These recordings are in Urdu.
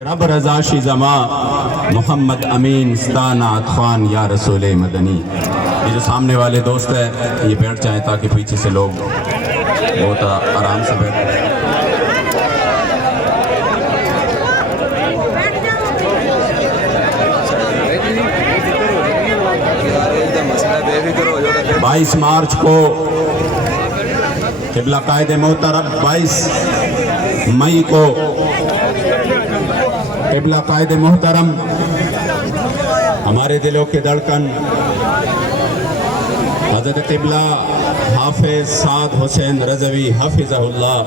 رب رضا شی زما محمد امین ستانات خان یا رسول مدنی۔ یہ جو سامنے والے دوست ہیں یہ بیٹھ جائیں تاکہ پیچھے سے لوگ بہت آرام سے بیٹھ جائیں۔ بائیس مارچ کو قبلہ قائد محترم 22 مئی کو قبلہ قائد محترم ہمارے دلوں کے دھڑکن حضرت قبلہ حافظ سعد حسین رضوی حفظہ اللہ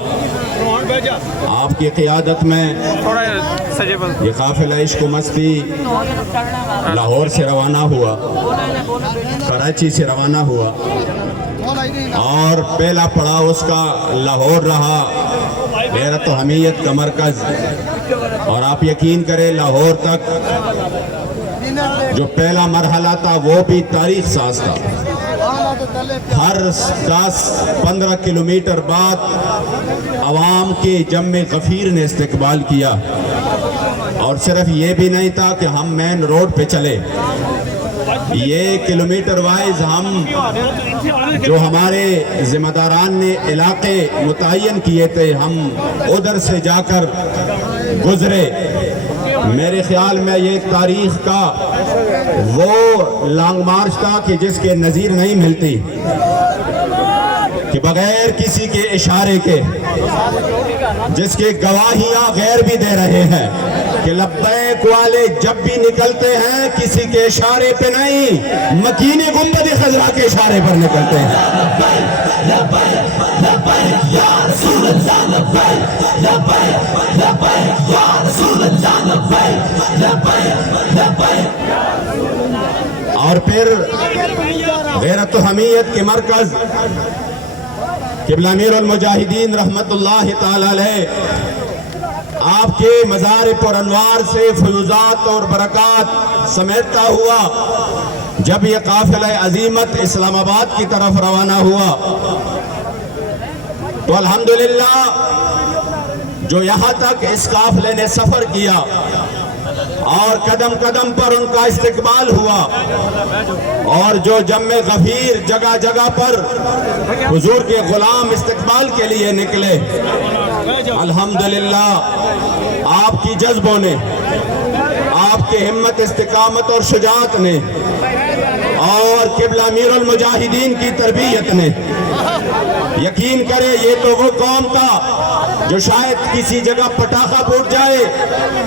آپ کی قیادت میں یہ قافلہ عشق و مستی لاہور سے روانہ ہوا، کراچی سے روانہ ہوا اور پہلا پڑاؤ اس کا لاہور رہا، غیرت و حمیت کا مرکز۔ اور آپ یقین کریں لاہور تک جو پہلا مرحلہ تھا وہ بھی تاریخ ساز تھا۔ ہر 10-15 کلومیٹر بعد عوام کے جمع غفیر نے استقبال کیا، اور صرف یہ بھی نہیں تھا کہ ہم مین روڈ پہ چلے، یہ کلومیٹر وائز ہم جو ہمارے ذمہ داران نے علاقے متعین کیے تھے ہم ادھر سے جا کر گزرے۔ میرے خیال میں یہ تاریخ کا وہ لانگ مارچ تھا کہ جس کے نظیر نہیں ملتی، کہ بغیر کسی کے اشارے کے، جس کے گواہیاں غیر بھی دے رہے ہیں کہ لبیک والے جب بھی نکلتے ہیں کسی کے اشارے پہ نہیں، مکین گنبد خضرا کے اشارے پر نکلتے ہیں۔ اور پھر غیرت و حمیت کے مرکز قبلہ امیر المجاہدین رحمت اللہ تعالی علیہ آپ کے مزار پر انوار سے فیوزات اور برکات سمیٹتا ہوا جب یہ قافلہ عظیمت اسلام آباد کی طرف روانہ ہوا تو الحمدللہ جو یہاں تک اس قافلے نے سفر کیا اور قدم قدم پر ان کا استقبال ہوا، اور جو جمع غفیر جگہ جگہ پر حضور کے غلام استقبال کے لیے نکلے، الحمدللہ آپ کی جذبوں نے، آپ کے ہمت استقامت اور شجاعت نے، اور قبلہ امیر المجاہدین کی تربیت نے، یقین کرے یہ تو وہ قوم تھا جو شاید کسی جگہ پٹاخہ پھوٹ جائے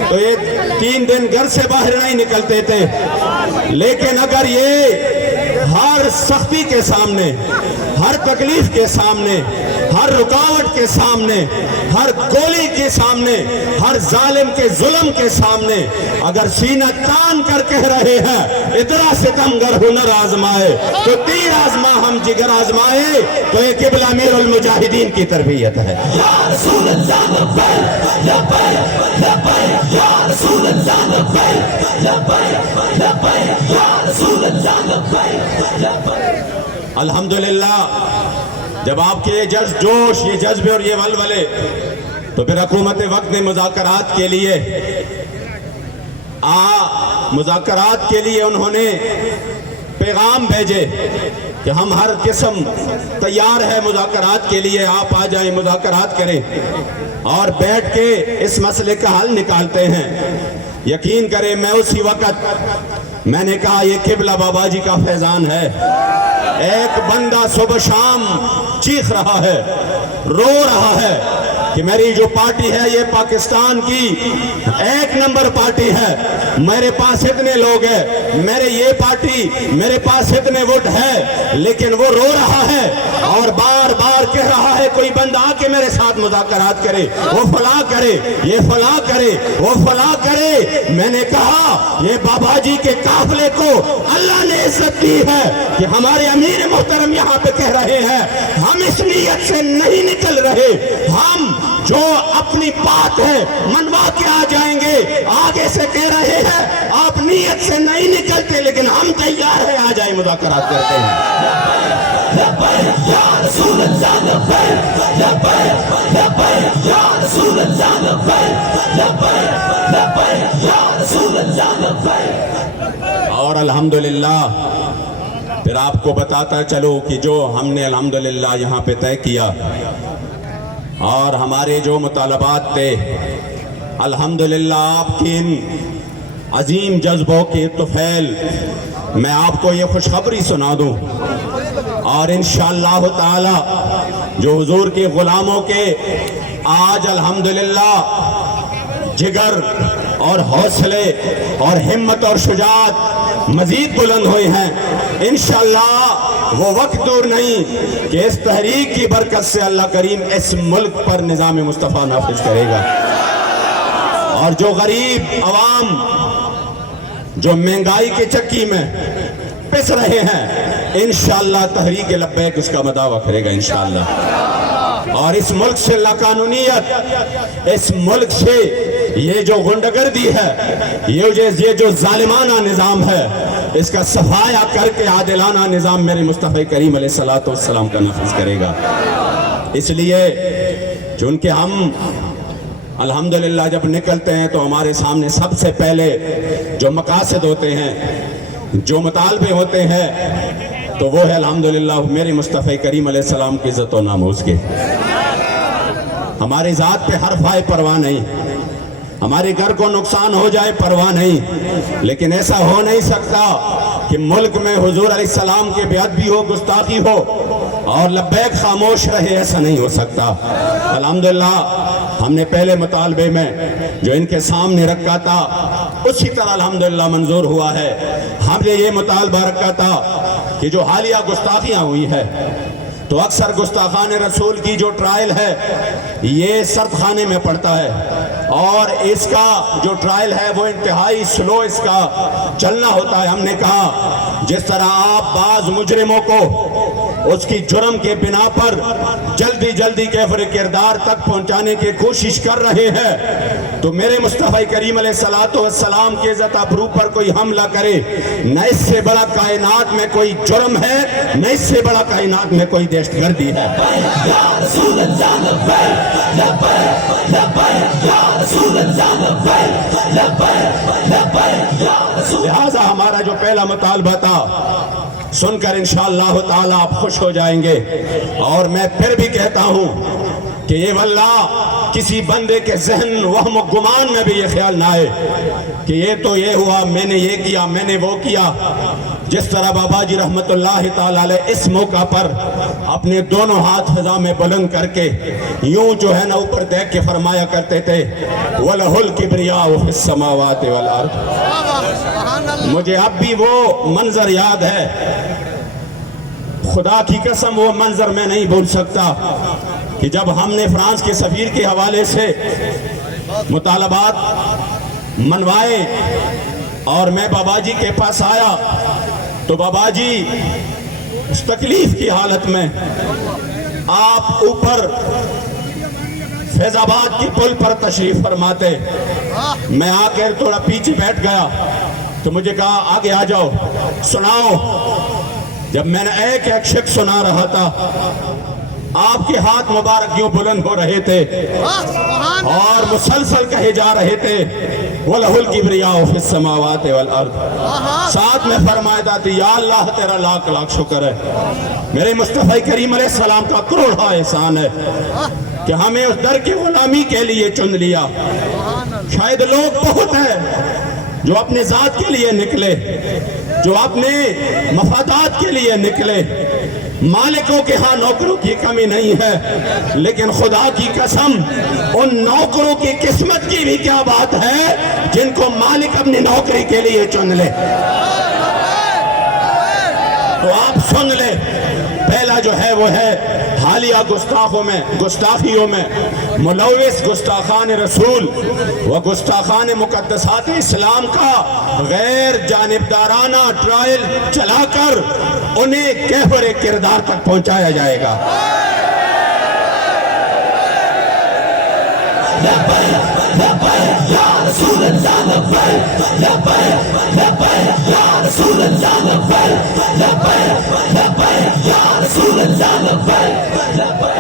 تو یہ 3 دن گھر سے باہر نہیں نکلتے تھے، لیکن اگر یہ ہر سختی کے سامنے، ہر تکلیف کے سامنے، ہر رکاوٹ کے سامنے، ہر گولی کے سامنے، ہر ظالم کے ظلم کے سامنے اگر سینہ تان کر کہہ رہے ہیں ادرا ستمگر ہنر آزمائے تو تیر آزما ہم جگر آزمائے، تو یہ قبلہ امیر المجاہدین کی تربیت ہے۔ یا رسول اللہ لبیک لبیک لبیک، یا رسول اللہ لبیک لبیک لبیک، یا رسول اللہ لبیک لبیک۔ الحمدللہ جب آپ کے یہ جوش، یہ جذبے اور یہ ولولے، تو پھر حکومت وقت نے مذاکرات کے لیے انہوں نے پیغام بھیجے کہ ہم ہر قسم تیار ہے مذاکرات کے لیے، آپ آ جائیں مذاکرات کریں اور بیٹھ کے اس مسئلے کا حل نکالتے ہیں۔ یقین کریں میں اسی وقت میں نے کہا یہ قبلہ بابا جی کا فیضان ہے۔ ایک بندہ صبح شام چیخ رہا ہے، رو رہا ہے کہ میری جو پارٹی ہے یہ پاکستان کی 1 نمبر پارٹی ہے، میرے پاس اتنے لوگ ہیں، یہ پارٹی میرے پاس اتنے ووٹ ہے، لیکن وہ رو رہا ہے اور بار بار کہہ رہا ہے کوئی بندہ آ کے میرے ساتھ مذاکرات کرے، وہ فلاں کرے، یہ فلاں کرے، وہ فلاں کرے۔ میں نے کہا یہ بابا جی کے قافلے کو اللہ نے عزت دی ہے کہ ہمارے امیر محترم یہاں پہ کہہ رہے ہیں ہم اس نیت سے نہیں نکل رہے، ہم جو اپنی بات ہے منوا کے آ جائیں گے. آگے سے کہہ رہے ہیں آپ نیت سے نہیں نکلتے لیکن ہم تیار ہیں, آ جائیں مذاکرات کرتے ہیں. لبیک یا رسول اللہ لبیک, لبیک لبیک یا رسول اللہ لبیک, لبیک لبیک یا رسول اللہ لبیک. اور الحمدللہ پھر آپ کو بتاتا چلو کہ جو ہم نے الحمدللہ یہاں پہ طے کیا اور ہمارے جو مطالبات تھے, الحمدللہ آپ کی ان عظیم جذبوں کے طفیل میں آپ کو یہ خوشخبری سنا دوں, اور انشاءاللہ تعالی جو حضور کے غلاموں کے آج الحمدللہ جگر اور حوصلے اور ہمت اور شجاعت مزید بلند ہوئے ہیں, انشاءاللہ وہ وقت دور نہیں کہ اس تحریک کی برکت سے اللہ کریم اس ملک پر نظام مصطفیٰ نافذ کرے گا. اور جو غریب عوام جو مہنگائی کے چکی میں پس رہے ہیں, انشاءاللہ تحریک لبیک اس کا مداوع کرے گا انشاءاللہ. اور اس ملک سے لاقانونیت, اس ملک سے یہ جو غنڈگردی ہے, یہ جو ظالمانہ نظام ہے, اس کا صفایا کر کے عادلانہ نظام میرے مصطفی کریم علیہ السلام کا نافذ کرے گا. اس لیے چونکہ ہم الحمدللہ جب نکلتے ہیں تو ہمارے سامنے سب سے پہلے جو مقاصد ہوتے ہیں, جو مطالبے ہوتے ہیں, تو وہ ہے الحمدللہ میرے مصطفی کریم علیہ السلام کی عزت و ناموس کے. ہماری ذات پہ حرف آئے پرواہ نہیں, ہمارے گھر کو نقصان ہو جائے پرواہ نہیں, لیکن ایسا ہو نہیں سکتا کہ ملک میں حضور علیہ السلام کے بے ادبی ہو, گستاخی ہو اور لبیک خاموش رہے, ایسا نہیں ہو سکتا. الحمدللہ ہم نے پہلے مطالبے میں جو ان کے سامنے رکھا تھا اسی طرح الحمدللہ منظور ہوا ہے. ہم نے یہ مطالبہ رکھا تھا کہ جو حالیہ گستاخیاں ہوئی ہے, تو اکثر گستاخان رسول کی جو ٹرائل ہے یہ سرد خانے میں پڑتا ہے, اور اس کا جو ٹرائل ہے وہ انتہائی سلو اس کا چلنا ہوتا ہے. ہم نے کہا جس طرح آپ بعض مجرموں کو اس کی جرم کے بنا پر جلدی جلدی کیفر کردار تک پہنچانے کی کوشش کر رہے ہیں, تو میرے مصطفی کریم علیہ السلام کے عزت ابرو پر کوئی حملہ کرے, نہ اس سے بڑا کائنات میں کوئی جرم ہے, نہ اس سے بڑا کائنات میں کوئی دہشت گردی ہے. یا رسول اللہ لبیک, لبیک لبیک یا رسول اللہ لبیک, لبیک لبیک یا رسول. لہذا ہمارا جو پہلا مطالبہ تھا سن کر انشاءاللہ تعالی آپ خوش ہو جائیں گے. اور میں پھر بھی کہتا ہوں کہ یہ واللہ کسی بندے کے ذہن وہم و گمان میں بھی یہ خیال نہ آئے کہ یہ تو یہ ہوا, میں نے یہ کیا, میں نے وہ کیا. جس طرح بابا جی رحمت اللہ تعالی علیہ اس موقع پر اپنے دونوں ہاتھ فضا میں بلند کر کے یوں جو ہے نا اوپر دیکھ کے فرمایا کرتے تھے وَلَهُ الْكِبْرِيَاءُ فِي السَّمَاوَاتِ وَالْأَرْضِ. مجھے اب بھی وہ منظر یاد ہے, خدا کی قسم وہ منظر میں نہیں بھول سکتا کہ جب ہم نے فرانس کے سفیر کے حوالے سے مطالبات منوائے اور میں بابا جی کے پاس آیا, تو بابا جی اس تکلیف کی حالت میں آپ اوپر فیض آباد کی پل پر تشریف فرماتے. میں آ کر تھوڑا پیچھے بیٹھ گیا تو مجھے کہا آگے آ جاؤ سناؤ. جب میں نے ایک ایک شک سنا رہا تھا, آپ کے ہاتھ مبارک یوں بلند ہو رہے تھے اور مسلسل کہے جا رہے تھے وَلَهُ الْكِبْرِيَاءُ فِي السَّمَاوَاتِ وَالْأَرْضِ. ساتھ میں فرمایا تھا یا اللہ تیرا لاکھ لاکھ شکر ہے, میرے مصطفی کریم علیہ السلام کا کروڑا احسان ہے کہ ہمیں اس در کی غلامی کے لیے چن لیا. شاید لوگ بہت ہیں جو اپنے ذات کے لیے نکلے, جو اپنے مفادات کے لیے نکلے. مالکوں کے ہاں نوکروں کی کمی نہیں ہے, لیکن خدا کی قسم ان نوکروں کی قسمت کی بھی کیا بات ہے جن کو مالک اپنی نوکری کے لیے چن لے. تو آپ سن لے, پہلا جو ہے وہ ہے حالیہ گستاخیوں میں ملوث گستاخان رسول و گستاخان مقدسات اسلام کا غیر جانبدارانہ ٹرائل چلا کر انہیں کیفر کردار تک پہنچایا جائے گا.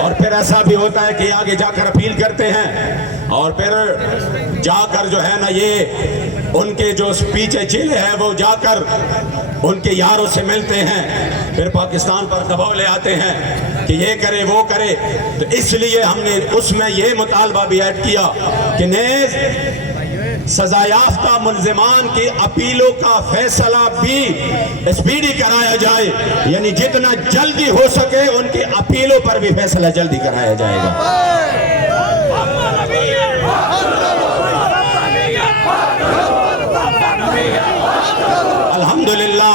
اور پھر ایسا بھی ہوتا ہے کہ آگے جا کر اپیل کرتے ہیں اور پھر جا کر جو ہے نا یہ ان کے جو پیچھے چیلے ہیں وہ جا کر ان کے یاروں سے ملتے ہیں، پھر پاکستان پر دباؤ لے آتے ہیں کہ یہ کرے وہ کرے. تو اس لیے ہم نے اس میں یہ مطالبہ بھی ایڈ کیا کہ نیز سزا یافتہ ملزمان کی اپیلوں کا فیصلہ بھی اسپیڈی کرایا جائے، یعنی جتنا جلدی ہو سکے ان کی اپیلوں پر بھی فیصلہ جلدی کرایا جائے گا. الحمدللہ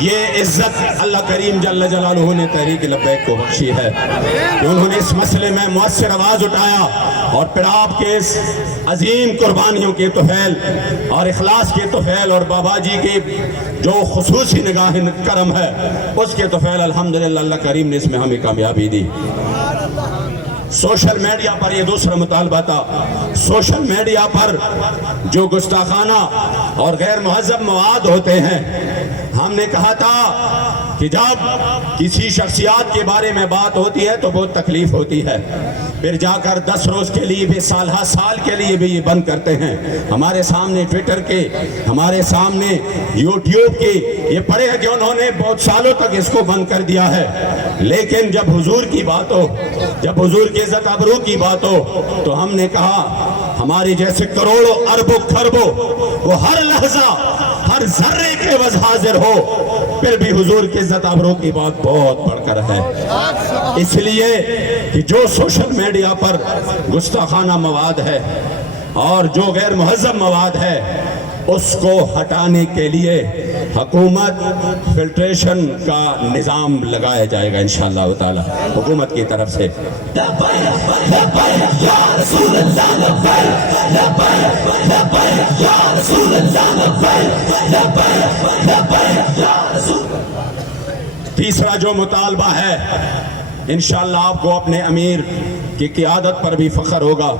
یہ عزت اللہ کریم جل جلالہ نے تحریک لبیک کو بخشی ہے کہ انہوں نے اس مسئلے میں مؤثر آواز اٹھایا اور پھر آپ کے اس عظیم قربانیوں کے طفیل اور اخلاص کے طفیل اور بابا جی کی جو خصوصی نگاہ کرم ہے اس کے طفیل الحمدللہ اللہ کریم نے اس میں ہمیں کامیابی دی. سوشل میڈیا پر یہ دوسرا مطالبہ تھا. سوشل میڈیا پر جو گستاخانہ اور غیر مہذب مواد ہوتے ہیں، ہم نے کہا تھا کہ جب کسی شخصیات کے بارے میں بات ہوتی ہے تو بہت تکلیف ہوتی ہے، پھر جا کر 10 روز کے لیے بھی سال کے لیے بھی یہ بند کرتے ہیں. ہمارے سامنے ٹویٹر کے، ہمارے سامنے یوٹیوب کے یہ پڑے ہیں کہ انہوں نے بہت سالوں تک اس کو بند کر دیا ہے. لیکن جب حضور کی بات ہو، جب حضور کی عزت ابرو کی بات ہو تو ہم نے کہا ہماری جیسے کروڑوں اربوں خربوں وہ ہر لحظہ ہر ذرے کے عوض حاضر ہو، پھر بھی حضور کی عزت ابرو کی بات بہت بڑھ کر ہے. اس لیے کہ جو سوشل میڈیا پر گستاخانہ مواد ہے اور جو غیر مہذب مواد ہے اس کو ہٹانے کے لیے حکومت فلٹریشن کا نظام لگایا جائے گا انشاءاللہ تعالی حکومت کی طرف سے. تیسرا جو مطالبہ ہے، انشاءاللہ آپ کو اپنے امیر کی قیادت پر بھی فخر ہوگا،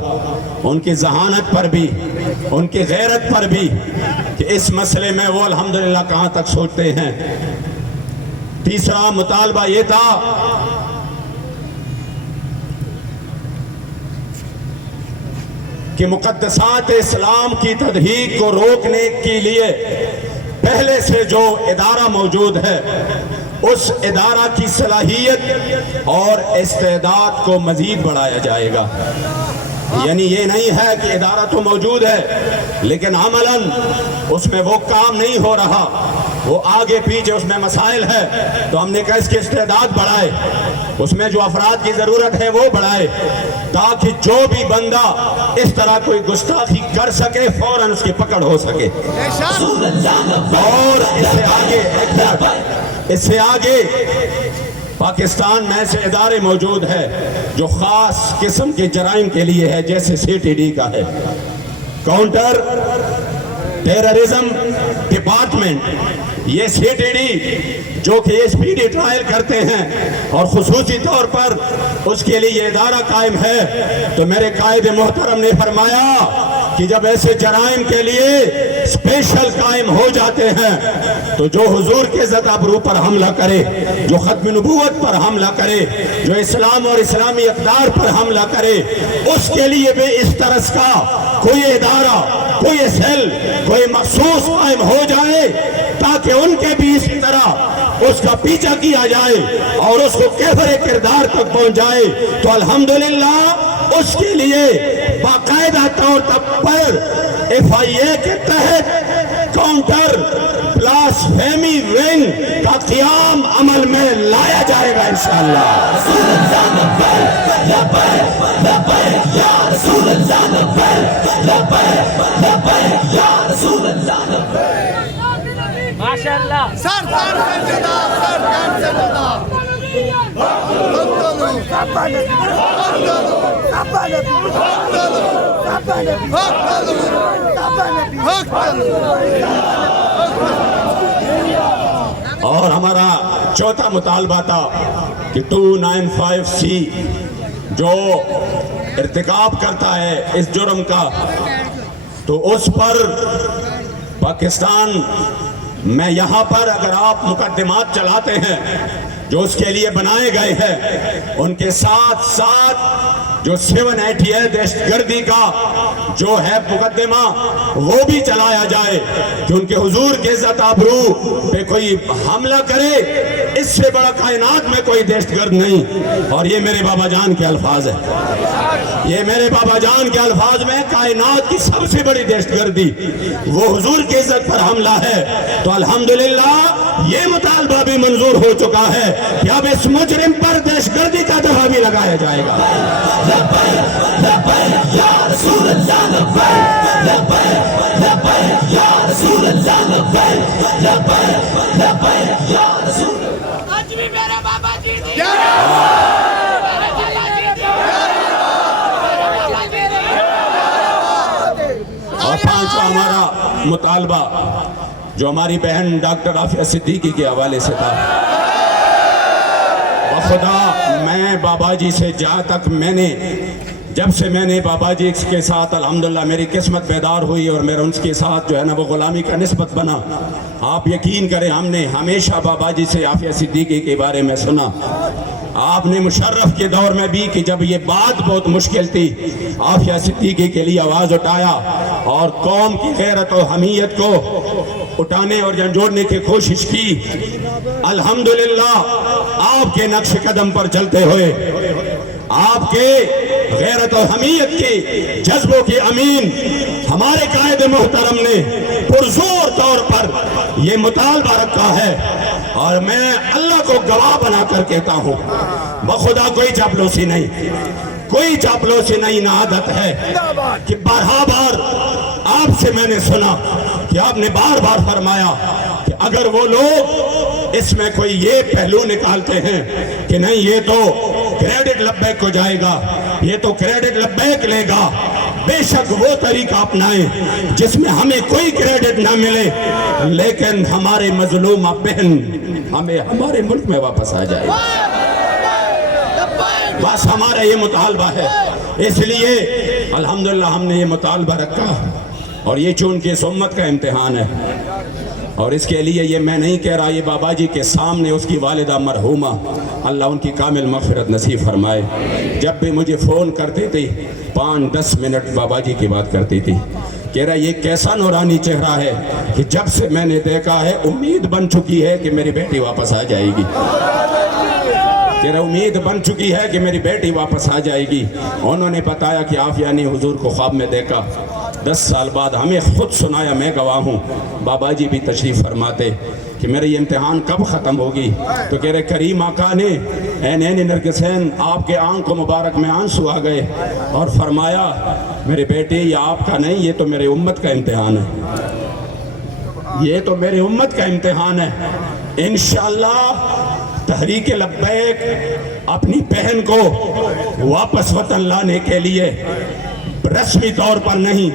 ان کی ذہانت پر بھی، ان کی غیرت پر بھی، کہ اس مسئلے میں وہ الحمدللہ کہاں تک سوچتے ہیں. تیسرا مطالبہ یہ تھا کہ مقدسات اسلام کی تضحیک کو روکنے کے لیے پہلے سے جو ادارہ موجود ہے اس ادارہ کی صلاحیت اور استعداد کو مزید بڑھایا جائے گا. یعنی یہ نہیں ہے کہ ادارہ تو موجود ہے لیکن عملاً اس میں وہ کام نہیں ہو رہا، وہ آگے پیچھے اس میں مسائل ہے، تو ہم نے کہا اس کی استعداد بڑھائے، اس میں جو افراد کی ضرورت ہے وہ بڑھائے تاکہ جو بھی بندہ اس طرح کوئی گستاخی کر سکے فوراً اس کی پکڑ ہو سکے. اور اس سے آگے پاکستان میں ایسے ادارے موجود ہیں جو خاص قسم کے جرائم کے لیے ہے، جیسے CTD کا ہے، کاؤنٹر ٹیررزم ڈپارٹمنٹ. یہ CTD جو کہ اسپیڈی ٹرائل کرتے ہیں اور خصوصی طور پر اس کے لیے یہ ادارہ قائم ہے. تو میرے قائد محترم نے فرمایا کہ جب ایسے جرائم کے لیے اسپیشل قائم ہو جاتے ہیں تو جو حضور کے عزت ابرو پر حملہ کرے، جو ختم نبوت پر حملہ کرے، جو اسلام اور اسلامی اقدار پر حملہ کرے، اس کے لیے بھی اس طرح کا کوئی ادارہ، کوئی سیل، کوئی مخصوص قائم ہو جائے تاکہ ان کے بھی اس طرح اس کا پیچھا کیا جائے اور اس کو کیفر کردار تک پہنچ جائے. تو الحمدللہ اس کے لیے باقاعدہ طور پر FIA کے تحت کاؤنٹر بلاسفیمی ونگ کا قیام عمل میں لایا جائے گا انشاءاللہ. ماشاءاللہ اور ہمارا چوتھا مطالبہ تھا کہ 295C جو ارتکاب کرتا ہے اس جرم کا تو اس پر پاکستان میں یہاں پر اگر آپ مقدمات چلاتے ہیں جو اس کے لیے بنائے گئے ہیں ان کے ساتھ ساتھ جو 788 دہشت گردی کا جو ہے مقدمہ وہ بھی چلایا جائے کہ ان کے حضور کے عزت آبرو پہ کوئی حملہ کرے، اس سے بڑا کائنات میں کوئی دہشت گرد نہیں۔ اور یہ میرے بابا جان کے الفاظ ہیں، یہ میرے بابا جان کے الفاظ میں کائنات کی سب سے بڑی دہشت گردی وہ حضور کی عزت پر حملہ ہے۔ تو الحمدللہ یہ مطالبہ بھی منظور ہو چکا ہے کہ اب اس مجرم پر دہشت گردی کا دفعہ بھی لگایا جائے گا۔ لبیک لبیک یا رسول اللہ، لبیک لبیک لبیک یا رسول اللہ، لبیک لبیک لبیک یا رسول اللہ۔ آج بھی میرے بابا جی دی اور پانچواں ہمارا مطالبہ جو ہماری بہن ڈاکٹر عافیہ صدیقی کے حوالے سے تھا، بخدا میں بابا جی سے جہاں تک جب سے میں نے بابا جی کے ساتھ الحمدللہ میری قسمت بیدار ہوئی اور میرا ان کے ساتھ جو ہے نا وہ غلامی کا نسبت بنا، آپ یقین کریں ہم نے ہمیشہ بابا جی سے عافیہ صدیقی کے بارے میں سنا۔ آپ نے مشرف کے دور میں بھی کہ جب یہ بات بہت مشکل تھی عافیہ صدیقی کے لیے آواز اٹھایا اور قوم کی غیرت و حمیت کو اٹھانے اور جھنجھوڑنے کی کوشش کی۔ الحمدللہ آپ کے نقش قدم پر چلتے ہوئے آپ کے غیرت و حمیت کے جذبوں کے امین ہمارے قائد محترم نے پرزور طور پر یہ مطالبہ رکھا ہے، اور میں اللہ کو گواہ بنا کر کہتا ہوں بخدا کوئی چاپلوسی نہیں، کوئی چاپلوسی نہیں، نہ عادت ہے کہ بار آپ سے میں نے سنا کہ آپ نے بار بار فرمایا کہ اگر وہ لوگ اس میں کوئی یہ پہلو نکالتے ہیں کہ نہیں یہ تو کریڈٹ لبیک کو جائے گا، یہ تو کریڈٹ لبیک لے گا، بے شک وہ طریقہ اپنائیں جس میں ہمیں کوئی کریڈٹ نہ ملے لیکن ہمارے مظلومہ بہن ہمیں ہمارے ملک میں واپس آ جائے، بس ہمارا یہ مطالبہ ہے۔ اس لیے الحمدللہ ہم نے یہ مطالبہ رکھا، اور یہ چونکہ اس امت کا امتحان ہے، اور اس کے لیے یہ میں نہیں کہہ رہا، یہ بابا جی کے سامنے اس کی والدہ مرحومہ اللہ ان کی کامل مغفرت نصیب فرمائے، جب بھی مجھے فون کرتے تھے 5-10 منٹ بابا جی کی بات کرتی تھی، کہہ رہا یہ کیسا نورانی چہرہ ہے کہ جب سے میں نے دیکھا ہے امید بن چکی ہے کہ میری بیٹی واپس آ جائے گی، کہہ رہا امید بن چکی ہے کہ میری بیٹی واپس آ جائے گی۔ انہوں نے بتایا کہ عافیہ نے حضور کو خواب میں دیکھا، 10 سال بعد ہمیں خود سنایا، میں گواہ ہوں، بابا جی بھی تشریف فرماتے کہ میرے یہ امتحان کب ختم ہوگی، تو کہہ رہے کریم آقا نے عینین نرگسین آپ کے آنکھ مبارک میں آنسو آ گئے اور فرمایا میرے بیٹے یہ آپ کا نہیں، یہ تو میرے امت کا امتحان ہے، یہ تو میرے امت کا امتحان ہے۔ انشاءاللہ تحریک لبیک اپنی بہن کو واپس وطن لانے کے لیے رسمی طور پر نہیں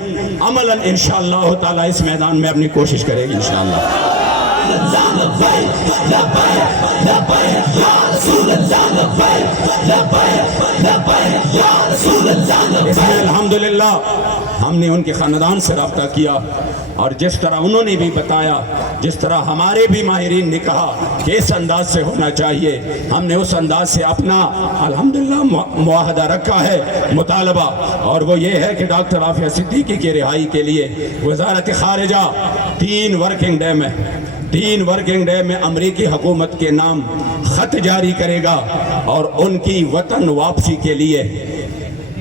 عملاً انشاءاللہ تعالیٰ اس میدان میں اپنی کوشش کرے گی انشاءاللہ۔ اس میں الحمدللہ ہم نے ان کے خاندان سے رابطہ کیا، اور جس طرح انہوں نے بھی بتایا، جس طرح ہمارے بھی ماہرین نے کہا کہ اس انداز سے ہونا چاہیے، ہم نے اس انداز سے اپنا الحمدللہ معاہدہ رکھا ہے، مطالبہ، اور وہ یہ ہے کہ ڈاکٹر عافیہ صدیقی کی رہائی کے لیے وزارت خارجہ 3 ورکنگ ڈے میں امریکی حکومت کے نام خط جاری کرے گا، اور ان کی وطن واپسی کے لیے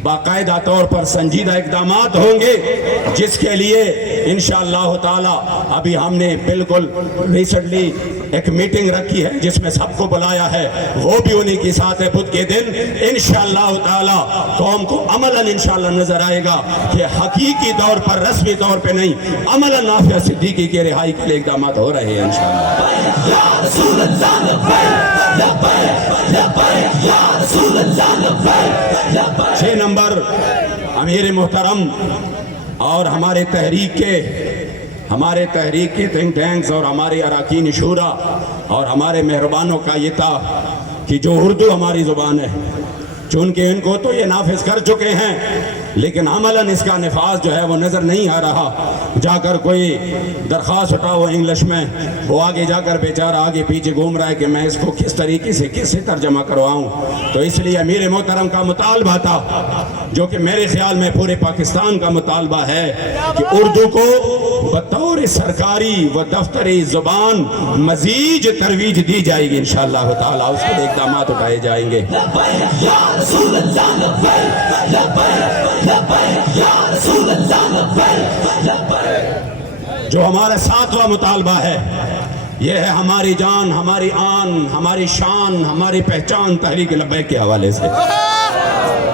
باقاعدہ طور پر سنجیدہ اقدامات ہوں گے، جس کے لیے انشاءاللہ تعالی ابھی ہم نے بالکل ریسنٹلی ایک میٹنگ رکھی ہے جس میں سب کو بلایا ہے، وہ بھی انہی کی ساتھ ہے بدھ کے دن انشاءاللہ تعالی قوم کو عملاً انشاءاللہ نظر آئے گا کہ حقیقی طور پر رسمی طور پہ نہیں عملاً عافیہ صدیقی کی رہائی کے لیے اقدامات ہو رہے ہیں انشاءاللہ۔ 6 نمبر امیر محترم اور ہمارے تحریک کے تھنک ٹینکس اور ہمارے اراکین شورا اور ہمارے مہربانوں کا یہ تھا کہ جو اردو ہماری زبان ہے، چونکہ ان کو تو یہ نافذ کر چکے ہیں لیکن عملاً اس کا نفاذ جو ہے وہ نظر نہیں آ رہا. جا کر کوئی درخواست اٹھاؤ انگلش میں، وہ آگے جا کر بیچارہ آگے پیچھے گھوم رہا ہے کہ میں اس کو کس طریقے سے کس سے ترجمہ کرواؤں. تو اس لیے امیر محترم کا مطالبہ تھا، جو کہ میرے خیال میں پورے پاکستان کا مطالبہ ہے، کہ اردو کو بطور سرکاری و دفتری زبان مزید ترویج دی جائے گی انشاءاللہ تعالیٰ. اس کے اقدامات اٹھائے جائیں گے. لبیک یا رسول اللہ لبیک لبیک لبیک یا رسول اللہ لبیک لبیک. جو ہمارا 7واں مطالبہ ہے یہ ہے ہماری جان، ہماری آن، ہماری شان، ہماری پہچان تحریک لبیک کے حوالے سے.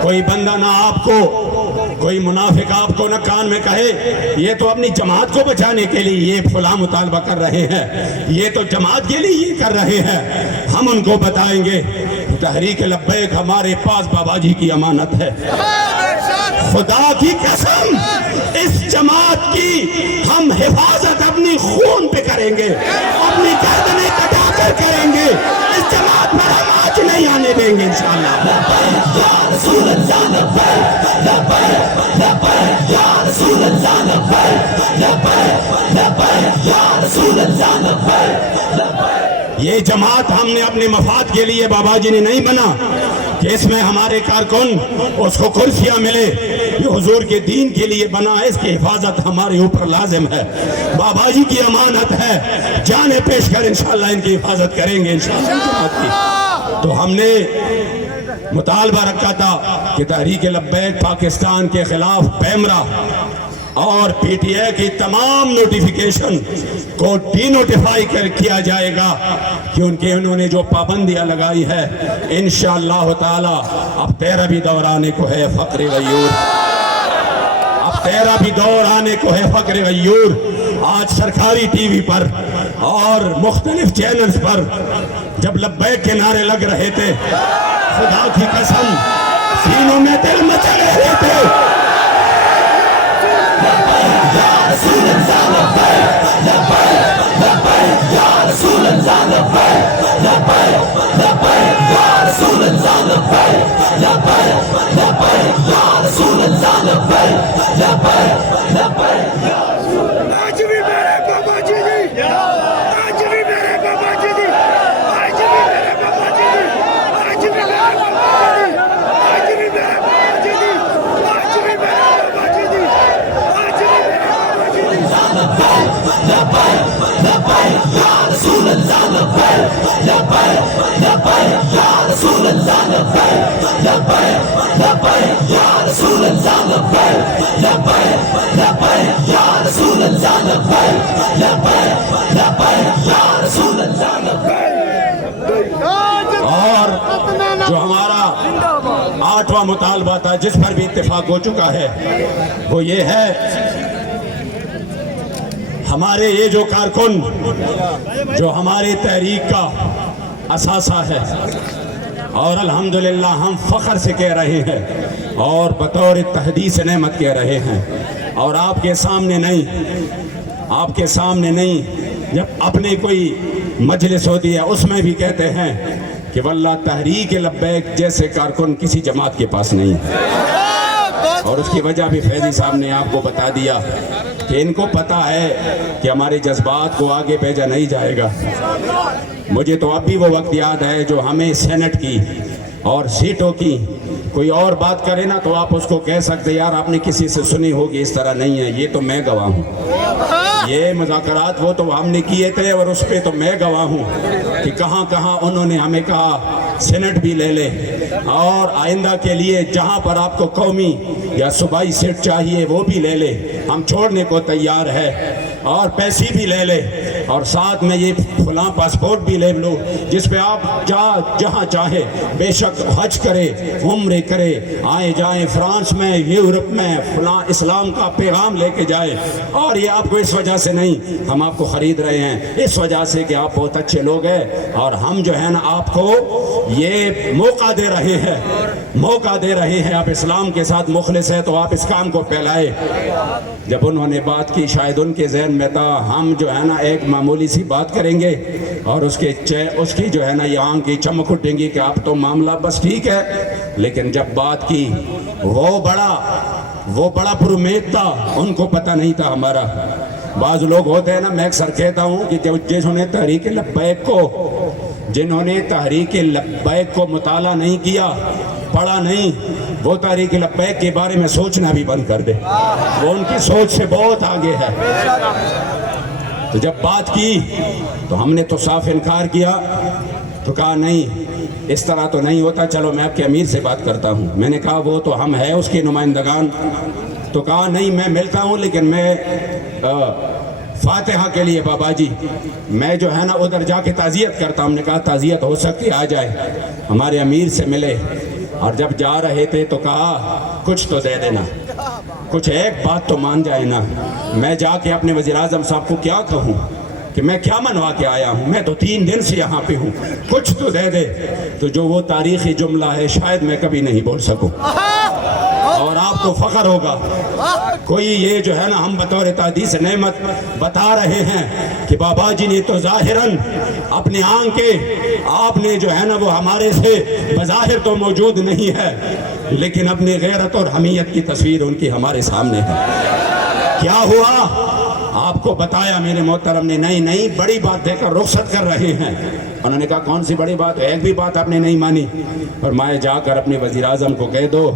کوئی بندہ نہ آپ کو، کوئی منافق آپ کو نہ کان میں کہے یہ تو اپنی جماعت کو بچانے کے لیے یہ فلاں مطالبہ کر رہے ہیں، یہ تو جماعت کے لیے یہ کر رہے ہیں. ہم ان کو بتائیں گے تحریک لبیک ہمارے پاس بابا جی کی امانت ہے. خدا کی قسم اس جماعت کی ہم حفاظت اپنی خون پہ کریں گے، اپنی گردنیں کٹا کر کریں گے. اس جماعت پر ہم آج نہیں آنے دیں گے انشاءاللہ. لبیک یا رسول اللہ لبیک لبیک لبیک یا رسول اللہ لبیک لبیک لبیک یا رسول اللہ لبیک لبیک. یہ جماعت ہم نے اپنے مفاد کے لیے بابا جی نے نہیں بنا کہ اس میں ہمارے کارکن اس کو کرسیاں ملے. یہ حضور کے دین کے لیے بنا ہے، اس کی حفاظت ہمارے اوپر لازم ہے. بابا جی کی امانت ہے، جانیں پیش کر انشاءاللہ ان کی حفاظت کریں گے انشاءاللہ جماعت کی. تو ہم نے مطالبہ رکھا تھا کہ تحریک لبیک پاکستان کے خلاف پیمرا اور پی ٹی اے کی تمام نوٹیفیکیشن کو ڈی نوٹیفائی کیا جائے گا، کیونکہ انہوں نے جو پابندیاں لگائی ہے انشاءاللہ تعالی اب 13 دور آنے کو ہے فقر غیور. اب 13 دور آنے کو ہے فقر غیور. آج سرکاری ٹی وی پر اور مختلف چینلز پر جب لبیک کے نعرے لگ رہے تھے، خدا کی قسم سینوں میں دل مچل رہے تھے. یا رسول اللہ لبیک لبیک لبیک یا رسول اللہ لبیک لبیک لبیک یا رسول اللہ لبیک لبیک لبیک یا رسول اللہ لبیک لبیک لبیک. آج بھی میرے بابا جی دی، آج بھی میرے بابا جی دی، آج بھی میرے بابا جی دی، آج بھی میرے بابا جی دی، آج بھی میرے بابا جی دی، آج بھی میرے بابا جی دی، آج بھی میرے بابا جی دی. لبیک لبیک یا رسول اللہ لبیک لبیک لبیک یا رسول اللہ لبیک لبیک لبیک یا رسول اللہ لبیک لبیک لبیک یا رسول اللہ لبیک لبیک لبیک یا رسول اللہ لبیک. اور جو ہمارا 8واں مطالبہ تھا جس پر بھی اتفاق ہو چکا ہے وہ یہ ہے، ہمارے یہ جو کارکن جو ہماری تحریک کا اثاثہ ہے، اور الحمدللہ ہم فخر سے کہہ رہے ہیں اور بطور تحدیث نعمت کہہ رہے ہیں، اور آپ کے سامنے نہیں، جب اپنے کوئی مجلس ہوتی ہے اس میں بھی کہتے ہیں کہ واللہ تحریک لبیک جیسے کارکن کسی جماعت کے پاس نہیں ہے. اور اس کی وجہ بھی فیضی صاحب نے آپ کو بتا دیا کہ ان کو پتا ہے کہ ہمارے جذبات کو آگے بھیجا نہیں جائے گا. مجھے تو اب بھی وہ وقت یاد ہے جو ہمیں سینٹ کی اور سیٹوں کی کوئی اور بات کرے نا تو آپ اس کو کہہ سکتے یار آپ نے کسی سے سنی ہوگی، اس طرح نہیں ہے. یہ تو میں گواہ ہوں، یہ مذاکرات وہ تو ہم نے کیے تھے اور اس پہ تو میں گواہ ہوں کہ کہاں کہاں انہوں نے ہمیں کہا سینٹ بھی لے لے، اور آئندہ کے لیے جہاں پر آپ کو قومی یا صوبائی سیٹ چاہیے وہ بھی لے لے، ہم چھوڑنے کو تیار ہے، اور پیسے بھی لے لے، اور ساتھ میں یہ فلاں پاسپورٹ بھی لے لو جس پہ آپ جہاں چاہے بے شک حج کرے، عمرے کرے، آئے جائیں فرانس میں، یورپ میں، فلاں اسلام کا پیغام لے کے جائے. اور یہ آپ کو اس وجہ سے نہیں، ہم آپ کو خرید رہے ہیں اس وجہ سے کہ آپ بہت اچھے لوگ ہیں، اور ہم جو ہے نا آپ کو یہ موقع دے رہے ہیں آپ اسلام کے ساتھ مخلص ہے تو آپ اس کام کو پھیلائے. جب انہوں نے بات کی شاید ان کے ذہن میں تھا ہم جو ہے نا ایک معمولی سی بات کریں گے اور اس کی جو ہے نا یہ آنکھ کی چمک اٹھیں گی کہ آپ تو معاملہ بس ٹھیک ہے. لیکن جب بات کی وہ بڑا پر امید تھا, ان کو پتہ نہیں تھا ہمارا. بعض لوگ ہوتے ہیں نا, میں اکثر کہتا ہوں کہ جنہوں نے تحریک لبیک کو مطالعہ نہیں کیا, پڑھا نہیں, وہ تحریک لبیک کے بارے میں سوچنا بھی بند کر دے. وہ ان کی سوچ سے بہت آگے ہے. تو جب بات کی تو ہم نے تو صاف انکار کیا, تو کہا نہیں اس طرح تو نہیں ہوتا, چلو میں آپ کے امیر سے بات کرتا ہوں. میں نے کہا وہ تو ہم ہیں اس کے نمائندگان. تو کہا نہیں میں ملتا ہوں لیکن میں فاتحہ کے لیے بابا جی میں جو ہے نا ادھر جا کے تعزیت کرتا ہوں. ہم نے کہا تعزیت ہو سکتی آ جائے. ہمارے امیر سے ملے اور جب جا رہے تھے تو کہا کچھ تو دے دینا, کچھ ایک بات تو مان جائے نا. میں جا کے اپنے وزیر اعظم صاحب کو کیا کہوں کہ میں کیا منوا کے آیا ہوں, میں تو 3 دن سے یہاں پہ ہوں, کچھ تو دے دے. تو جو وہ تاریخی جملہ ہے شاید میں کبھی نہیں بول سکوں اور آپ کو فخر ہوگا. کوئی یہ جو ہے نا ہم بطور تحدیث نعمت بتا رہے ہیں کہ بابا جی نے تو ظاہراً اپنی آنکھیں آپ نے جو ہے نا وہ ہمارے سے بظاہر تو موجود نہیں ہے لیکن اپنی غیرت اور حمیت کی تصویر ان کی ہمارے سامنے ہے. کیا ہوا آپ کو بتایا میرے محترم نے, نہیں بڑی بات دے کر رخصت کر رہے ہیں. انہوں نے کہا کون سی بڑی بات, ایک بھی بات آپ نے نہیں مانی. فرمایا جا کر اپنے وزیر اعظم کو کہہ دو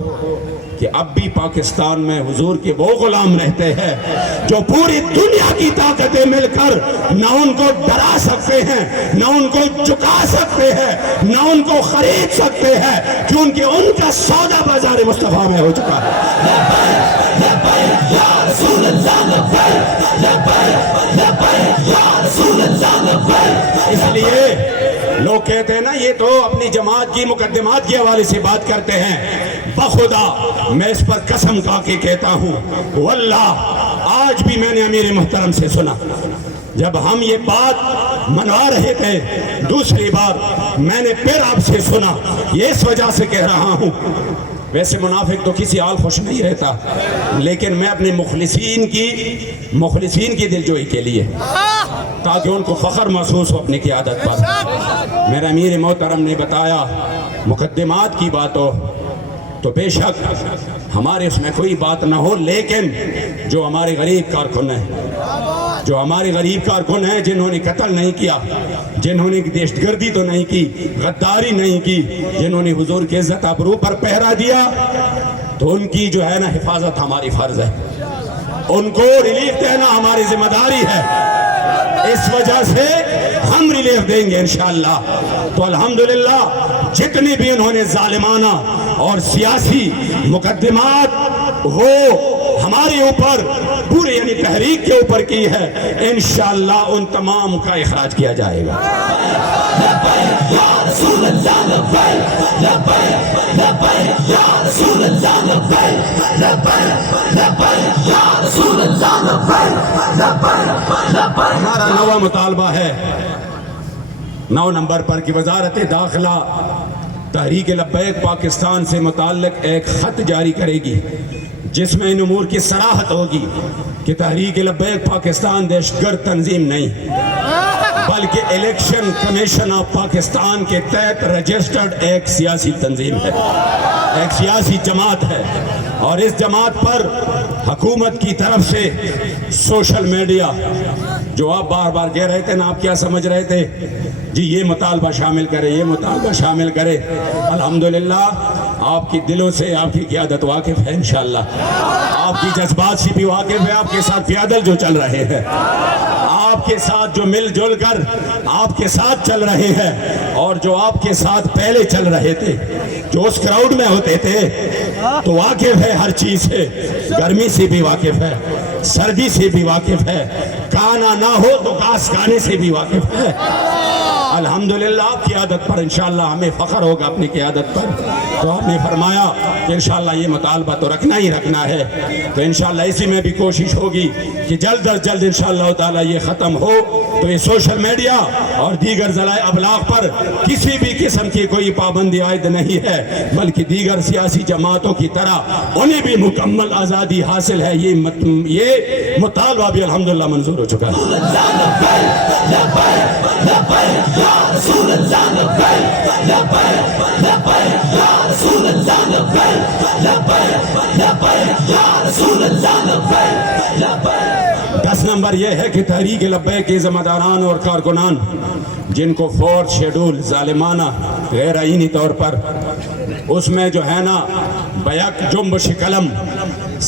کہ اب بھی پاکستان میں حضور کے وہ غلام رہتے ہیں جو پوری دنیا کی طاقتیں مل کر نہ ان کو ڈرا سکتے ہیں, نہ ان کو چکا سکتے ہیں, نہ ان کو خرید سکتے ہیں, کیونکہ ان کا سودا بازار مصطفیٰ میں ہو چکا ہے. اس لیے لوگ کہتے ہیں نا یہ تو اپنی جماعت کی مقدمات کے حوالے سے بات کرتے ہیں. بخدا میں اس پر قسم کھا کے کہتا ہوں واللہ آج بھی میں نے امیر محترم سے سنا جب ہم یہ بات منوا رہے تھے, دوسری بار میں نے پھر آپ سے سنا. یہ اس وجہ سے کہہ رہا ہوں, ویسے منافق تو کسی حال خوش نہیں رہتا, لیکن میں اپنے مخلصین کی دلجوئی کے لیے تاکہ ان کو فخر محسوس ہو اپنی قیادت پر. میرا امیر محترم نے بتایا مقدمات کی بات ہو تو بے شک ہمارے اس میں کوئی بات نہ ہو, لیکن جو ہمارے غریب کارکن ہیں جنہوں نے قتل نہیں کیا, جنہوں نے دہشت گردی تو نہیں کی, غداری نہیں کی, جنہوں نے حضور کے عزت ابرو پر پہرا دیا, تو ان کی جو ہے نا حفاظت ہماری فرض ہے, ان کو ریلیف دینا ہماری ذمہ داری ہے. اس وجہ سے ہم ریلیف دیں گے انشاءاللہ. تو الحمدللہ جتنی بھی انہوں نے ظالمانہ اور سیاسی مقدمات وہ ہمارے اوپر پورے یعنی تحریک کے اوپر کی ہے, انشاءاللہ ان تمام کا اخراج کیا جائے گا. ہمارا نواں مطالبہ ہے 9 نمبر پر کہ وزارت داخلہ تحریک لبیک پاکستان سے متعلق ایک خط جاری کرے گی جس میں ان امور کی صراحت ہوگی کہ تحریک لبیک پاکستان دہشت گرد تنظیم نہیں بلکہ الیکشن کمیشن آف پاکستان کے تحت رجسٹرڈ ایک سیاسی تنظیم ہے, ایک سیاسی جماعت ہے. اور اس جماعت پر حکومت کی طرف سے سوشل میڈیا جو آپ بار بار کہہ رہے تھے نا, آپ کیا سمجھ رہے تھے جی یہ مطالبہ شامل کرے, یہ مطالبہ شامل کرے. الحمدللہ آپ کی دلوں سے آپ کی قیادت واقف ہے انشاءاللہ, آپ کی جذبات سے بھی واقف ہے, آپ کے ساتھ پیادل جو چل رہے ہیں, آپ کے ساتھ جو مل جل کر آپ کے ساتھ چل رہے ہیں, اور جو آپ کے ساتھ پہلے چل رہے تھے, جو اس کراؤڈ میں ہوتے تھے, تو واقف ہے ہر چیز سے, گرمی سے بھی واقف ہے, سردی سے بھی واقف ہے, کانا نہ ہو تو گھاس کھانے سے بھی واقف ہے. الحمدللہ آپ کی قیادت پر انشاءاللہ ہمیں فخر ہوگا اپنی قیادت پر. تو آپ نے فرمایا کہ انشاءاللہ یہ مطالبہ تو رکھنا ہی رکھنا ہے. تو انشاءاللہ اسی میں بھی کوشش ہوگی کہ جلد از جلد انشاءاللہ تعالی یہ ختم ہو. تو یہ سوشل میڈیا اور دیگر ذرائع ابلاغ پر کسی بھی قسم کی کوئی پابندی عائد نہیں ہے، بلکہ دیگر سیاسی جماعتوں کی طرح انہیں بھی مکمل آزادی حاصل ہے. یہ مطالبہ بھی الحمدللہ منظور ہو چکا ہے. دس نمبر یہ ہے کہ تحریک لبیک کے ذمہ داران اور کارکنان جن کو فورتھ شیڈول ظالمانہ غیر آئینی طور پر اس میں جو ہے نا بیک جنبش قلم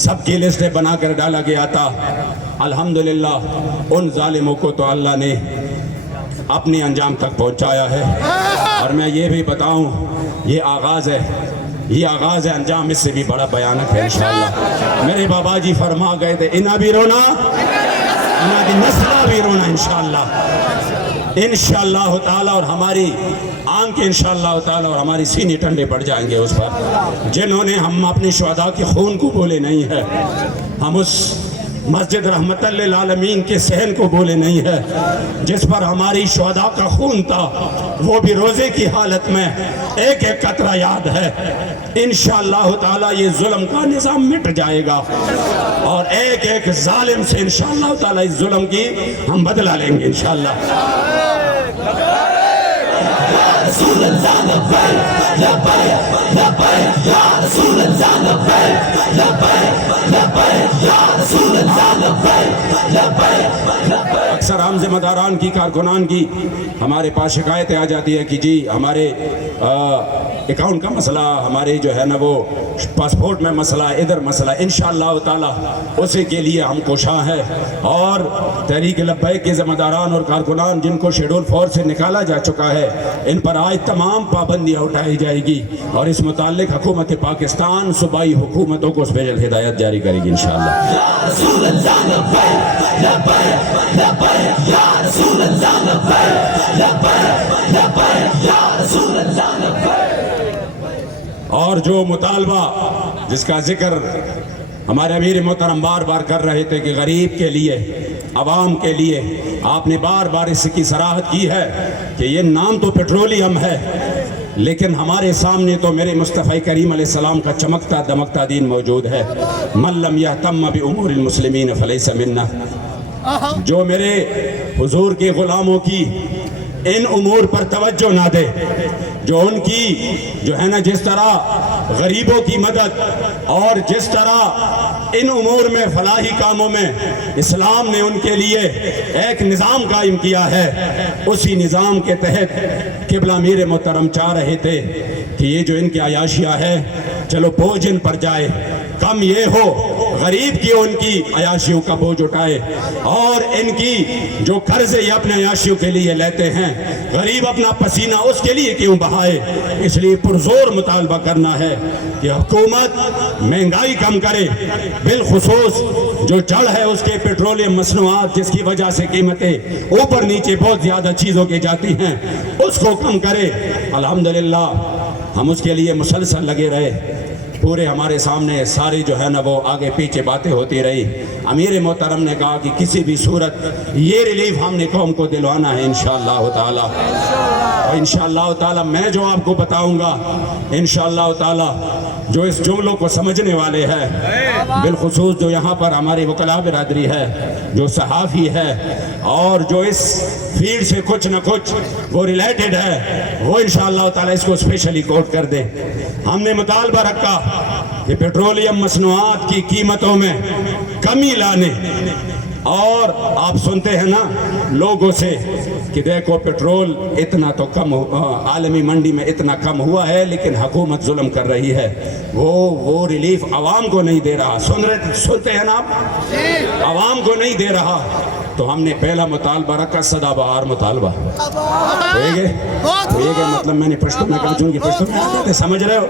سب کی لسٹیں بنا کر ڈالا گیا تھا، الحمدللہ ان ظالموں کو تو اللہ نے اپنی انجام تک پہنچایا ہے. اور میں یہ بھی بتاؤں یہ آغاز ہے، یہ آغاز ہے، انجام اس سے بھی بڑا بھیانک ہے انشاءاللہ. میرے بابا جی فرما گئے تھے انہا بھی رونا انہا دی نسلہ بھی رونا انشاءاللہ تعالی. اور ہماری آنکھیں انشاءاللہ تعالی اور ہماری سینے ٹھنڈے پڑ جائیں گے اس پر جنہوں نے ہم اپنی شہداء کے خون کو بولے نہیں ہے، ہم اس مسجد رحمت للعالمین کے صحن کو بولے نہیں ہے جس پر ہماری شہداء کا خون تھا، وہ بھی روزے کی حالت میں ایک ایک قطرہ یاد ہے. انشاءاللہ تعالی یہ ظلم کا نظام مٹ جائے گا اور ایک ایک ظالم سے انشاءاللہ تعالی اس ظلم کی ہم بدلہ لیں گے انشاءاللہ. رسول اللہ لبیک لبیک لبیک یا رسول اللہ لبیک لبیک لبیک یا رسول اللہ لبیک لبیک لبیک. اکثر عام ذمہ داران کی کارکنان کی ہمارے پاس شکایتیں آ جاتی ہے کہ جی ہمارے اکاؤنٹ کا مسئلہ، ہمارے جو ہے نا وہ پاسپورٹ میں مسئلہ، ادھر مسئلہ. انشاءاللہ تعالی اسی کے لیے ہم کوشاں ہیں. اور تحریک لبیک کے ذمہ داران اور کارکنان جن کو شیڈول 4 سے نکالا جا چکا ہے ان پر آج تمام پابندیاں اٹھائی جائے گی اور اس متعلق حکومت پاکستان صوبائی حکومتوں کو اسپیشل ہدایت جاری کرے گی انشاءاللہ. یا رسول اللہ لبیک لبیک لبیک یا رسول اللہ لبیک لبیک لبیک یا رسول اللہ لبیک. اور جو مطالبہ جس کا ذکر ہمارے امیر محترم بار بار کر رہے تھے کہ غریب کے لیے، عوام کے لیے، آپ نے بار بار اس کی صراحت کی ہے کہ یہ نام تو پیٹرولیم ہے لیکن ہمارے سامنے تو میرے مصطفی کریم علیہ السلام کا چمکتا دمکتا دین موجود ہے. من لم یہتم بامور المسلمین فلیس منا. جو میرے حضور کے غلاموں کی ان امور پر توجہ نہ دے، جو ان کی جو ہے نا جس طرح غریبوں کی مدد اور جس طرح ان امور میں فلاحی کاموں میں اسلام نے ان کے لیے ایک نظام قائم کیا ہے، اسی نظام کے تحت قبلہ امیر محترم چاہ رہے تھے کہ یہ جو ان کی عیاشیاں ہے چلو بوجھ ان پر جائے، کم یہ ہو غریب کی ان کی عیاشیوں کا بوجھ اٹھائے اور ان کی جو قرضے یہ اپنے عیاشیوں کے لیے لیتے ہیں غریب اپنا پسینہ اس کے لیے کیوں بہائے. اس لیے پرزور مطالبہ کرنا ہے کہ حکومت مہنگائی کم کرے، بالخصوص جو جڑ ہے اس کے پیٹرولیم مصنوعات جس کی وجہ سے قیمتیں اوپر نیچے بہت زیادہ چیزوں کی جاتی ہیں اس کو کم کرے. الحمدللہ ہم اس کے لیے مسلسل لگے رہے، پورے ہمارے سامنے ساری جو ہے نا وہ آگے پیچھے باتیں ہوتی رہی. امیر محترم نے کہا کہ کسی بھی صورت یہ ریلیف ہم نے قوم کو دلوانا ہے انشاءاللہ تعالی. اور انشاءاللہ تعالی میں جو آپ کو بتاؤں گا انشاءاللہ تعالی جو اس جملوں کو سمجھنے والے ہیں، بالخصوص جو یہاں پر ہماری وکلاء برادری ہے، جو صحافی ہے اور جو اس فیلڈ سے کچھ نہ کچھ وہ ریلیٹڈ ہے، وہ انشاءاللہ تعالی اس کو اسپیشلی کوٹ کر دے. ہم نے مطالبہ رکھا کہ پیٹرولیم مصنوعات کی قیمتوں میں کمی لانے، اور آپ سنتے ہیں نا لوگوں سے کہ دیکھو پیٹرول اتنا تو کم عالمی منڈی میں اتنا کم ہوا ہے لیکن حکومت ظلم کر رہی ہے، وہ ریلیف عوام کو نہیں دے رہا. سنتے ہیں نا آپ، عوام کو نہیں دے رہا. تو ہم نے پہلا مطالبہ رکھا سدا بہار مطالبہ. ہوئے گے مطلب میں نے پشتو میں کہا چونکہ پشتو میں آتے تھے سمجھ رہے ہو،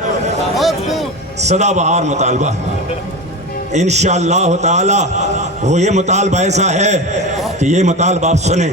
سدا بہار مطالبہ. انشاءاللہ تعالی وہ یہ مطالبہ ایسا ہے کہ یہ مطالبہ آپ سنیں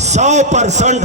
100%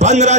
15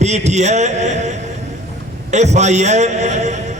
PTA, FIA,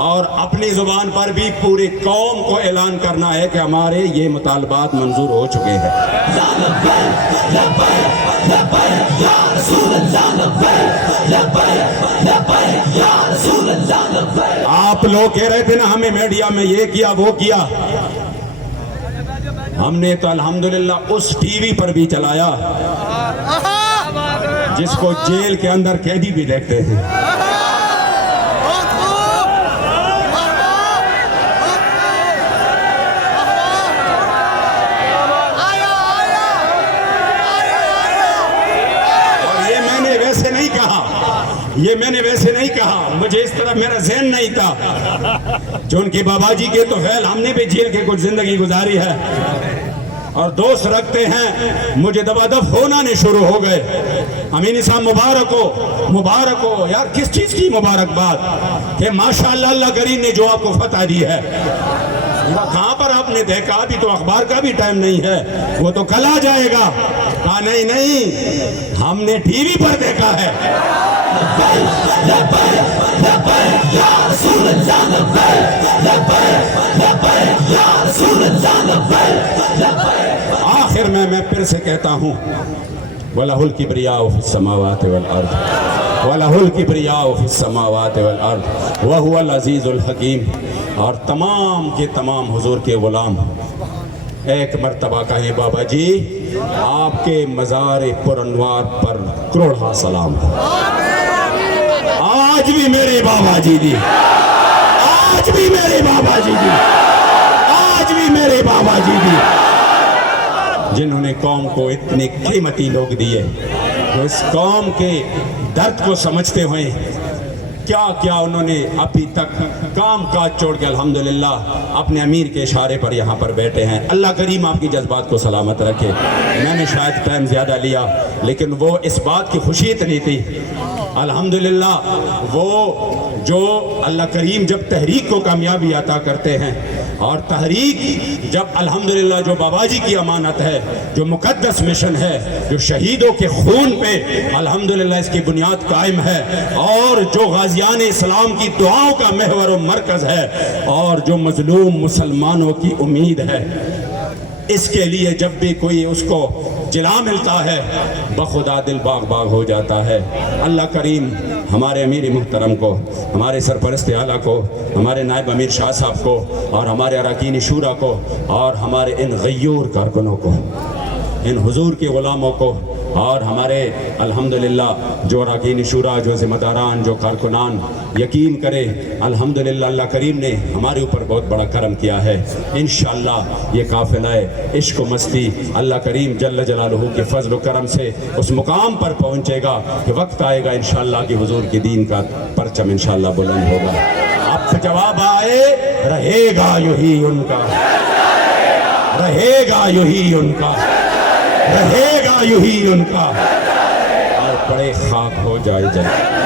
اور اپنی زبان پر بھی پوری قوم کو اعلان کرنا ہے کہ ہمارے یہ مطالبات منظور ہو چکے ہیں۔ آپ لوگ کہہ رہے تھے نا ہمیں میڈیا میں یہ کیا وہ کیا، ہم نے تو الحمدللہ اس ٹی وی پر بھی چلایا جس کو جیل کے اندر قیدی بھی دیکھتے ہیں۔ یہ میں نے ویسے نہیں کہا، مجھے اس طرح میرا ذہن نہیں تھا، جو ان کے بابا جی کے تو خیال ہم نے بھی جیل کے کچھ زندگی گزاری ہے اور دوست رکھتے ہیں، مجھے دبا دب ہونا نہیں شروع ہو گئے۔ امین صاحب مبارک ہو یار، کس چیز کی مبارکباد کہ ماشاءاللہ اللہ کریم نے جو آپ کو فتح دی ہے۔ کہاں پر آپ نے دیکھا؟ ابھی تو اخبار کا بھی ٹائم نہیں ہے، وہ تو کل آ جائے گا۔ کہا نہیں ہم نے ٹی وی پر دیکھا ہے۔ آخر میں پھر سے کہتا ہوں، وَلَهُ الْكِبْرِيَاءُ فِي السَّمَاوَاتِ وَالْأَرْضِ وَلَهُ الْكِبْرِيَاءُ فِي السَّمَاوَاتِ وَالْأَرْضِ وَهُوَ الْعَزِيزُ الْحَكِيمُ۔ اور تمام کے تمام حضور کے غلام ایک مرتبہ کہیں بابا جی آپ کے مزار پرانوار پر کروڑا سلام۔ آج بھی میرے بابا جی دی، آج بھی میرے بابا جی دی، آج بھی میرے بابا جی دی، جنہوں نے قوم کو اتنے قیمتی لوگ دیے، وہ اس قوم کے درد کو سمجھتے ہوئے کیا کیا انہوں نے ابھی تک کام کاج چھوڑ کے الحمدللہ اپنے امیر کے اشارے پر یہاں پر بیٹھے ہیں۔ اللہ کریم آپ کی جذبات کو سلامت رکھے۔ میں نے شاید ٹائم زیادہ لیا، لیکن وہ اس بات کی خوشی اتنی تھی الحمدللہ، وہ جو اللہ کریم جب تحریک کو کامیابی عطا کرتے ہیں، اور تحریک جب الحمدللہ جو بابا جی کی امانت ہے، جو مقدس مشن ہے، جو شہیدوں کے خون پہ الحمدللہ اس کی بنیاد قائم ہے، اور جو غازیان اسلام کی دعاؤں کا محور و مرکز ہے، اور جو مظلوم مسلمانوں کی امید ہے، اس کے لیے جب بھی کوئی اس کو جلا ملتا ہے بخدا دل باغ باغ ہو جاتا ہے۔ اللہ کریم ہمارے امیر محترم کو، ہمارے سرپرست اعلیٰ کو، ہمارے نائب امیر شاہ صاحب کو، اور ہمارے اراکین شورا کو، اور ہمارے ان غیور کارکنوں کو، ان حضور کے غلاموں کو، اور ہمارے الحمدللہ جو اراکین شورا، جو ذمہ داران، جو کارکنان، یقین کرے الحمدللہ اللہ کریم نے ہمارے اوپر بہت بڑا کرم کیا ہے۔ انشاءاللہ یہ قافلہ عشق و مستی اللہ کریم جل جلالہ کے فضل و کرم سے اس مقام پر پہنچے گا کہ وقت آئے گا انشاءاللہ کہ حضور کے دین کا پرچم انشاءاللہ بلند ہوگا۔ اب جواب آئے رہے گا یہی ان کا، رہے گا یہی ان کا، رہے گا یہی ان کا، اور بڑے خاک ہو جائے جائے۔